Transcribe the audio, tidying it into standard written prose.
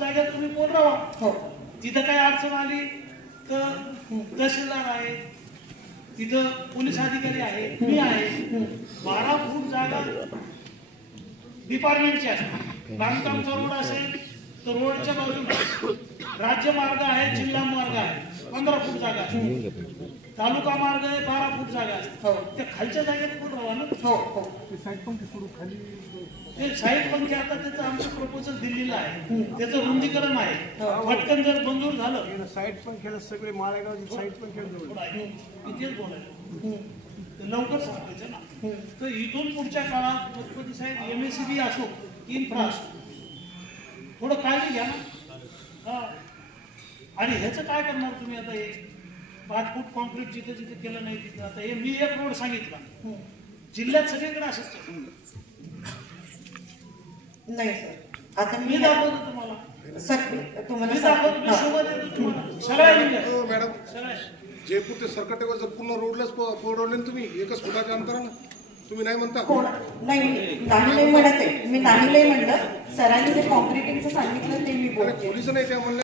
जागेत तुम्ही बोल राहा. हो. तिथं काही अडचण आली तर तहसीलदार आहे, तिथं पोलीस अधिकारी आहे, मी आहे. 12 फूट जागा डिपार्टमेंटची असते. बांधकामचा रोड असेल तर रोडच्या बाजूला राज्यमार्ग आहे, जिल्हा मार्ग आहे, 15 फूट जागा असते. तालुका मार्ग आहे, 12 फूट जागा असते. हो. त्या खालच्या जागेत कोण राहा ना. हो हो. ते साईड पंखे आता त्याचं आमचं प्रपोजल दिलेलं आहे, त्याचं रुंदीकरण आहे. पटकन जर मंजूर झालं साईड पंख्याला सगळे माळेगावचे साईड पंख्याला इथेच बोलायचं लवकर सांगायचं ना. तर इथून पुढच्या काळात गणपती साहेब MSCB असो इन्फ्रा असो थोडं काळजी घ्या ना. आणि ह्याचं काय करणार तुम्ही आता? हे 5 फूट कॉन्क्रीट जिथे जिथे केलं नाही तिथे आता हे मी एक रोड सांगितला, जिल्ह्यात सगळीकडे असंच नाही सर. आता मी दाखवतो तुम्हाला. सर तुम्हाला मी दाखवतो, मी शोभा देतो तुम्हाला सगळ्या. मॅडम, सगळ्या जयपूर ते सरकटेवर जर पूर्ण रोडलाच पोहोचवले तुम्ही एकच फुटाच्या अंतरानं, तुम्ही नाही म्हणता? नाही म्हणत आहे मी, नाही म्हणलं. सरांनी जे कॉन्क्रिटिंगचं सांगितलं ते मी बोलते. पोलिस नाही त्या म्हणलं.